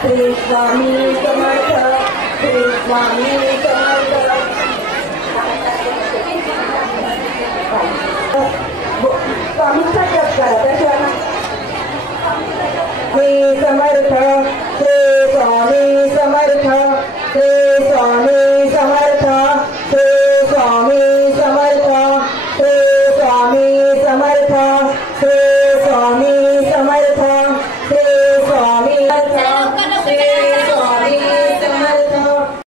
श्री स्वामी समर्थ, श्री स्वामी समर्थ। स्वामीचा जप करा त्याशिवाय श्री समर्थ, श्री स्वामी समर्थ, श्री स्वामी समर्थ, श्री स्वामी समर्थ, श्री स्वामी समर्थ, श्री स्वामी समर्थ, श्री स्वामी समर्थ, श्री स्वामी समर्थ,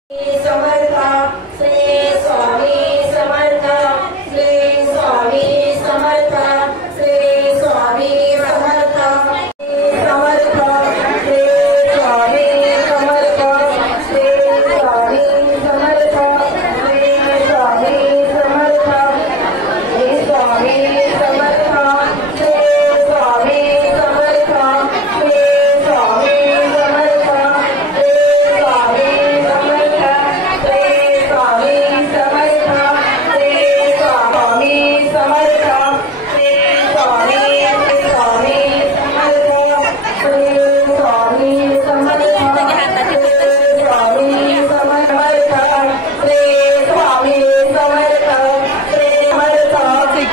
श्री समर्थ, श्री स्वामी समर्थ, श्री स्वामी समर्थ, श्री स्वामी समर्थ, समर्थ, श्री स्वामी समर्थ, श्री स्वामी समर्थ, श्री स्वामी समर्थ, श्री स्वामी समर्थ, श्री स्वामी समर्थ, श्री स्वामी समर्थ, श्री स्वामी समर्थ, श्री स्वामी समर्थ, श्री स्वामी समर्थ, श्री स्वामी समर्थ, श्री स्वामी समर्थ, श्री स्वामी समर्थ, श्री स्वामी समर्थ, श्री समर्थ, श्री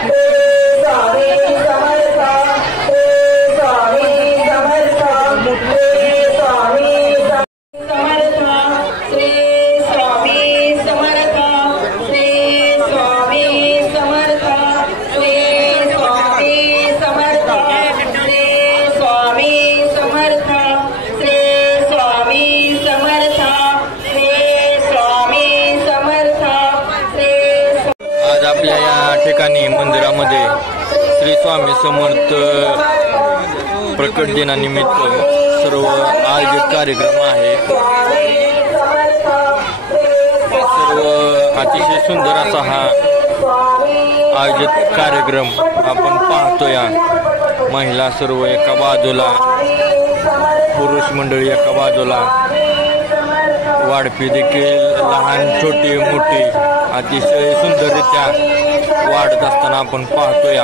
स्वामी समर्थ, श्री स्वामी समर्थ, श्री स्वामी समर्थ, श्री स्वामी समर्थ, श्री स्वामी समर्थ, श्री स्वामी समर्थ, श्री स्वामी समर्थ, श्री स्वामी समर्थ, श्री स्वामी समर्थ, श्री। आज आपल्या या ठिकाणी मंदिरामध्ये श्री स्वामी समर्थ प्रकट दिनानिमित्त सर्व आयोजित कार्यक्रम आहे। सर्व अतिशय सुंदर असा हा आयोजित कार्यक्रम आपण पाहतोय। महिला सर्व एका बाजूला, पुरुष मंडळी एका बाजूला, वाढपी देखील लहान छोटी मोठी अतिशय सुंदररित्या वाढत असताना आपण पाहतोय।